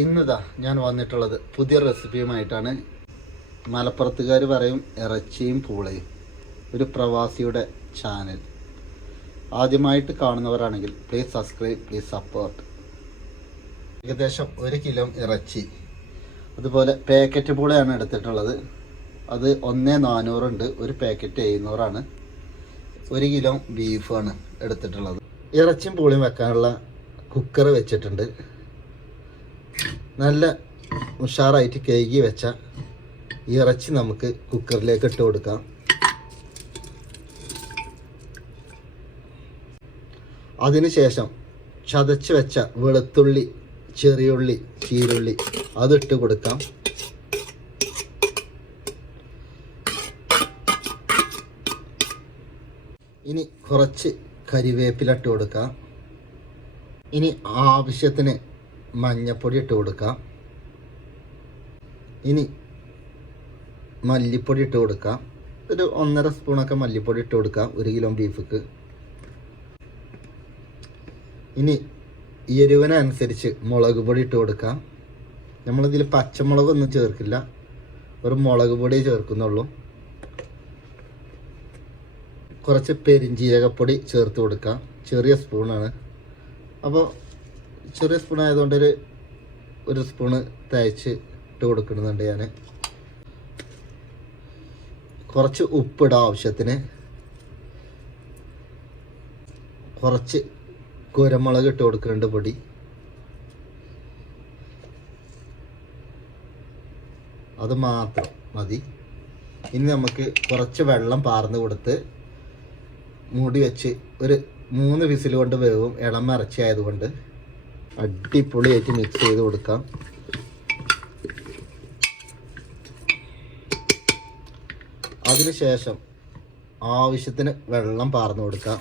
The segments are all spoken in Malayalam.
ഇന്നിതാ ഞാൻ വന്നിട്ടുള്ളത് പുതിയ റെസിപ്പിയുമായിട്ടാണ്. മലപ്പുറത്തുകാർ പറയും ഇറച്ചിയും പൂളയും. ഒരു പ്രവാസിയുടെ ചാനൽ. ആദ്യമായിട്ട് കാണുന്നവരാണെങ്കിൽ പ്ലീസ് സബ്സ്ക്രൈബ് പ്ലീസ് സപ്പോർട്ട് ഏകദേശം ഒരു കിലോ ഇറച്ചി. അതുപോലെ പാക്കറ്റ് പൂളയാണ് എടുത്തിട്ടുള്ളത്. അത് ഒന്നേ നാനൂറുണ്ട് ഒരു പാക്കറ്റ് എഴുന്നൂറാണ്. ഒരു കിലോ ബീഫാണ് എടുത്തിട്ടുള്ളത്. ഇറച്ചിയും പൂളിയും വെക്കാനുള്ള കുക്കർ വെച്ചിട്ടുണ്ട്. നല്ല ഉഷാറായിട്ട് കഴുകി വെച്ച ഇറച്ചി നമുക്ക് കുക്കറിലേക്ക് ഇട്ട് കൊടുക്കാം. അതിനുശേഷം ചതച്ച് വെച്ച വെളുത്തുള്ളി ചെറിയുള്ളി ചീരുള്ളി അതിട്ട് കൊടുക്കാം. ഇനി കുറച്ച് കരിവേപ്പില ഇട്ട് കൊടുക്കാം. ഇനി ആവശ്യത്തിന് മഞ്ഞപ്പൊടി ഇട്ട് കൊടുക്കാം. ഇനി മല്ലിപ്പൊടി ഇട്ട് കൊടുക്കാം. ഒരു ഒന്നര സ്പൂണൊക്കെ മല്ലിപ്പൊടി ഇട്ട് കൊടുക്കാം ഒരു കിലോ ബീഫിക്ക് ഇനി എരിവിനനുസരിച്ച് മുളക് പൊടി ഇട്ട് കൊടുക്കാം. നമ്മളിതിൽ പച്ചമുളകൊന്നും ചേർക്കില്ല. ഒരു മുളക് പൊടി ചേർക്കുന്നുള്ളൂ. കുറച്ച് പെരിഞ്ജീരകപ്പൊടി ചേർത്ത് കൊടുക്കാം. ചെറിയ സ്പൂണാണ് അപ്പോൾ ചെറിയ സ്പൂൺ ആയതുകൊണ്ട് ഒരു ഒരു സ്പൂണ് തേച്ച് ഇട്ട് കൊടുക്കുന്നുണ്ട് ഞാൻ കുറച്ച് ഉപ്പിടാം ആവശ്യത്തിന്. കുറച്ച് കുരമുളക് ഇട്ട് കൊടുക്കുന്നുണ്ട് പൊടി. അത് മാത്രം മതി. ഇനി നമുക്ക് കുറച്ച് വെള്ളം പാർന്ന് കൊടുത്ത് മൂടി വെച്ച് ഒരു മൂന്ന് വിസിൽ കൊണ്ട് വേവും. ഇളം ഇറച്ചി ആയതുകൊണ്ട് അടിപൊളിയായിട്ട് മിക്സ് ചെയ്ത് കൊടുക്കാം. അതിനുശേഷം ആവശ്യത്തിന് വെള്ളം പാർന്നു കൊടുക്കാം.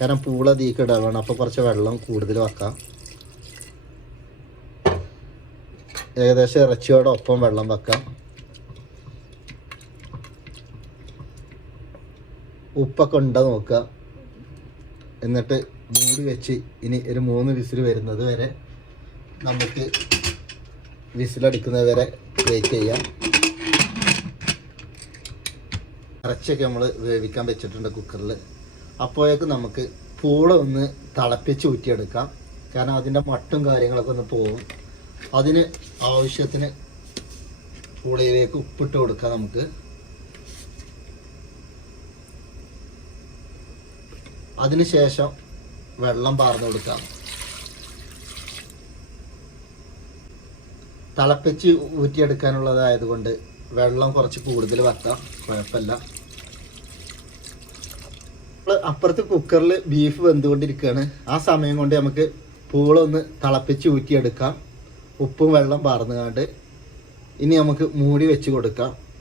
കാരണം പൂള തീക്ക് അപ്പോൾ കുറച്ച് വെള്ളം കൂടുതൽ വെക്കാം. ഏകദേശം ഇറച്ചിയോടൊപ്പം വെള്ളം വെക്കാം. ഉപ്പൊക്കെ ഉണ്ടോ നോക്കുക. എന്നിട്ട് മൂടി വെച്ച് ഇനി ഒരു മൂന്ന് വിസിൽ വരുന്നത് വരെ നമുക്ക് വിസിലടിക്കുന്നത് വരെ വെയിറ്റ് ചെയ്യാം. ഇറച്ചിയൊക്കെ നമ്മൾ വേവിക്കാൻ വെച്ചിട്ടുണ്ട് കുക്കറിൽ അപ്പോഴേക്ക് നമുക്ക് പൂള ഒന്ന് തിളപ്പിച്ച് ഊറ്റിയെടുക്കാം. കാരണം അതിന്റെ മട്ടും കാര്യങ്ങളൊക്കെ ഒന്ന് പോകും. അതിന് ആവശ്യത്തിന് പൂളയിലേക്ക് ഉപ്പിട്ട് കൊടുക്കാം നമുക്ക്. അതിനുശേഷം വെള്ളം പാർന്നു കൊടുക്കാം. തിളപ്പിച്ച് ഊറ്റിയെടുക്കാനുള്ളതായതുകൊണ്ട് വെള്ളം കുറച്ച് കൂടുതൽ വെക്കാം കുഴപ്പമില്ല. അപ്പുറത്ത് കുക്കറിൽ ബീഫ് വെന്തുകൊണ്ടിരിക്കുകയാണ്. ആ സമയം കൊണ്ട് നമുക്ക് പൂളൊന്ന് തിളപ്പിച്ച് ഊറ്റിയെടുക്കാം. ഉപ്പും വെള്ളം പാർന്നുകൊണ്ട് ഇനി നമുക്ക് മൂടി വെച്ച് കൊടുക്കാം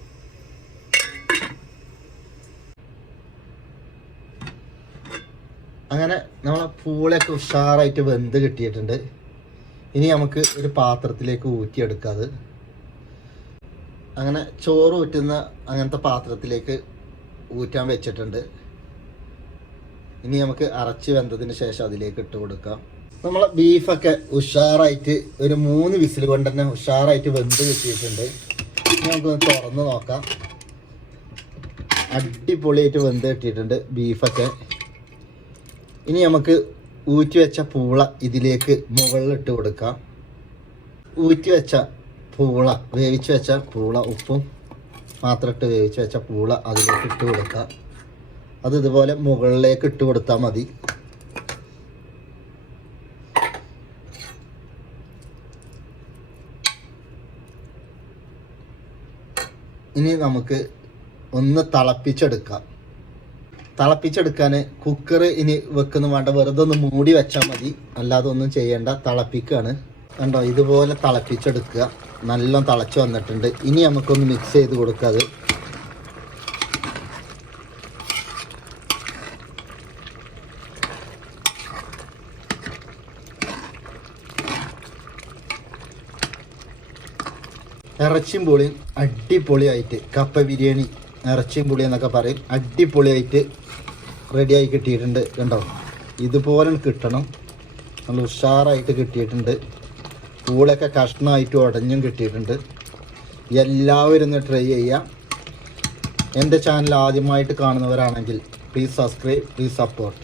അങ്ങനെ നമ്മളെ പൂളൊക്കെ ഉഷാറായിട്ട് വെന്ത് കിട്ടിയിട്ടുണ്ട്. ഇനി നമുക്ക് ഒരു പാത്രത്തിലേക്ക് ഊറ്റിയെടുക്കാം അത് അങ്ങനെ ചോറ് ഊറ്റുന്ന അങ്ങനത്തെ പാത്രത്തിലേക്ക് ഊറ്റാൻ വെച്ചിട്ടുണ്ട്. ഇനി നമുക്ക് അരച്ച് വെന്തതിന് ശേഷം അതിലേക്ക് ഇട്ട് കൊടുക്കാം. നമ്മളെ ബീഫൊക്കെ ഉഷാറായിട്ട് ഒരു മൂന്ന് വിസിൽ കൊണ്ട് തന്നെ ഉഷാറായിട്ട് വെന്ത് കിട്ടിയിട്ടുണ്ട്. നമുക്കൊന്ന് തുറന്ന് നോക്കാം. അടിപൊളിയായിട്ട് വെന്ത് കിട്ടിയിട്ടുണ്ട് ബീഫൊക്കെ. ഇനി നമുക്ക് ഊറ്റി വെച്ച പൂള ഇതിലേക്ക് മുകളിലിട്ട് കൊടുക്കാം. ഊറ്റി വെച്ച പൂള വേവിച്ച് വെച്ച പൂള ഉപ്പും മാത്രം ഇട്ട് വേവിച്ച് വെച്ച പൂള അതിലേക്ക് ഇട്ട് കൊടുക്കാം. അത് ഇതുപോലെ മുകളിലേക്ക് ഇട്ട് കൊടുത്താൽ മതി. ഇനി നമുക്ക് ഒന്ന് തിളപ്പിച്ചെടുക്കാം. തിളപ്പിച്ചെടുക്കാൻ കുക്കർ ഇനി വെക്കുന്നു. വേണ്ട വെറുതെ ഒന്ന് മൂടി വെച്ചാൽ മതി. അല്ലാതെ ഒന്നും ചെയ്യേണ്ട. തിളപ്പിക്കുകയാണ് കണ്ടോ ഇതുപോലെ തിളപ്പിച്ചെടുക്കുക. നല്ല തിളച്ച് വന്നിട്ടുണ്ട്. ഇനി നമുക്കൊന്ന് മിക്സ് ചെയ്ത് കൊടുക്കുക അത്. ഇറച്ചിയും പൊളിയും അടിപൊളിയായിട്ട് കപ്പ ബിരിയാണി ഇറച്ചിയും പുളി എന്നൊക്കെ പറയും. അടിപൊളിയായിട്ട് റെഡിയായി കിട്ടിയിട്ടുണ്ട് കണ്ടോ? ഇതുപോലെ കിട്ടണം. നല്ല ഉഷാറായിട്ട് കിട്ടിയിട്ടുണ്ട്. പൂളൊക്കെ കഷ്ണമായിട്ട് ഉടഞ്ഞും കിട്ടിയിട്ടുണ്ട്. എല്ലാവരും ഒന്ന് ട്രൈ ചെയ്യാം. എന്റെ ചാനൽ ആദ്യമായിട്ട് കാണുന്നവരാണെങ്കിൽ പ്ലീസ് സബ്സ്ക്രൈബ് പ്ലീസ് സപ്പോർട്ട്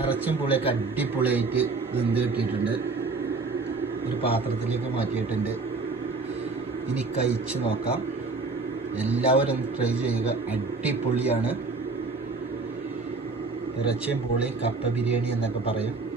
ഇറച്ചും പുളിയൊക്കെ അടിപൊളിയായിട്ട് വെന്ത് കിട്ടിയിട്ടുണ്ട്. ഒരു പാത്രത്തിലേക്ക് മാറ്റിയിട്ടുണ്ട്. ഇനി കഴിച്ച് നോക്കാം. എല്ലാവരും ട്രൈ ചെയ്യുക. അടിപൊളിയാണ്. ഇറച്ചിയും പൊളി കപ്പ ബിരിയാണി എന്നൊക്കെ പറയും.